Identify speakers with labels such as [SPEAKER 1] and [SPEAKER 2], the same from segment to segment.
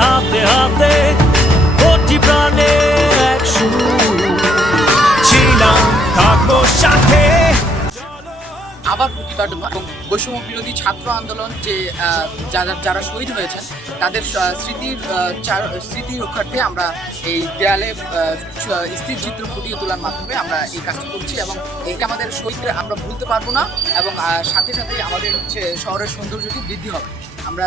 [SPEAKER 1] হাতে হাতে কোটি প্রাণে এক সুর।
[SPEAKER 2] আবার এবং বৈষম্য বিরোধী ছাত্র আন্দোলন যে যারা যারা শহীদ হয়েছেন, তাদের স্মৃতির স্মৃতি রক্ষার্থে আমরা এই দেয়ালে স্থির চিত্র ফুটিয়ে তোলার মাধ্যমে আমরা এই কাজটি করছি এবং এটা আমাদের শহীদদের আমরা ভুলতে পারব না এবং সাথে সাথে আমাদের হচ্ছে শহরের সৌন্দর্যটি বৃদ্ধি হবে। আমরা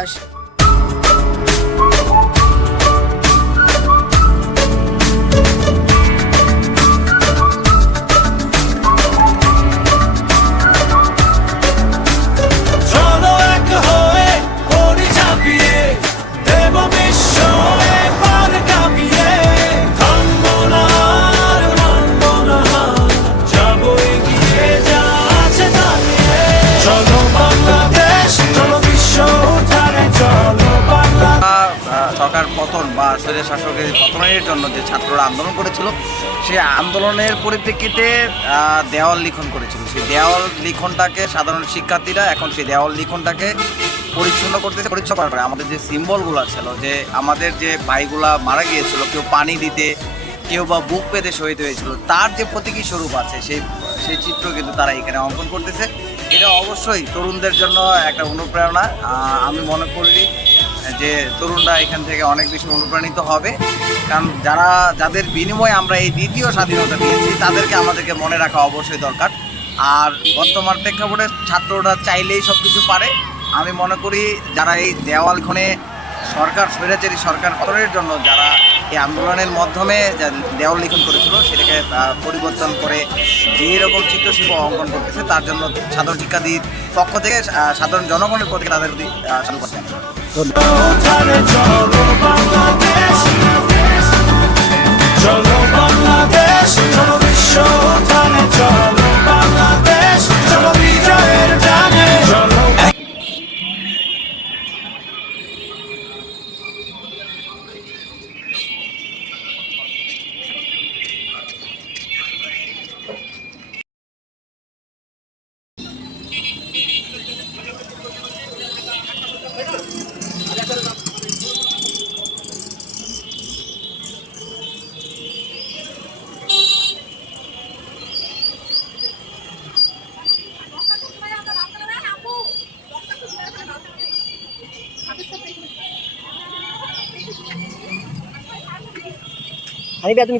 [SPEAKER 3] সরকার পতন বা স্বৈর শাসকের পতনের জন্য যে ছাত্ররা আন্দোলন করেছিল, সেই আন্দোলনের পরিপ্রেক্ষিতে দেওয়াল লিখন করেছিল। সেই দেওয়াল লিখনটাকে সাধারণ শিক্ষার্থীরা এখন সেই দেওয়াল লিখনটাকে পরিচ্ছন্ন করতেছে, পরিচ্ছন্ন পরে আমাদের যে সিম্বলগুলো ছিল, যে আমাদের যে ভাইগুলা মারা গিয়েছিল, কেউ পানি দিতে, কেউ বা বুক পেতে শহীদ হয়েছিল, তার যে প্রতীকী স্বরূপ আছে, সেই সেই চিত্র কিন্তু তারা এখানে অঙ্কন করতেছে। এটা অবশ্যই তরুণদের জন্য একটা অনুপ্রেরণা। আমি মনে করি যে তরুণরা এখান থেকে অনেক বেশি অনুপ্রাণিত হবে। কারণ যারা, যাদের বিনিময়ে আমরা এই দ্বিতীয় স্বাধীনতা পেয়েছি, তাদেরকে আমাদেরকে মনে রাখা অবশ্যই দরকার। আর বর্তমান প্রেক্ষাপটে ছাত্ররা চাইলেই সব কিছু পারে। আমি মনে করি যারা এই দেওয়াল ক্ষণে সরকার, স্বৈরাচারী সরকার পতনের জন্য যারা এই আন্দোলনের মাধ্যমে দেওয়াল লিখন করেছিল, সেটাকে পরিবর্তন করে যে রকম চিত্রশিল্প অঙ্কন করতেছে, তার জন্য সাধারণ শিক্ষার্থীর পক্ষ থেকে সাধারণ জনগণের পক্ষ থেকে তাদের প্রতি আহ,
[SPEAKER 1] आणि
[SPEAKER 4] बा तुम्ही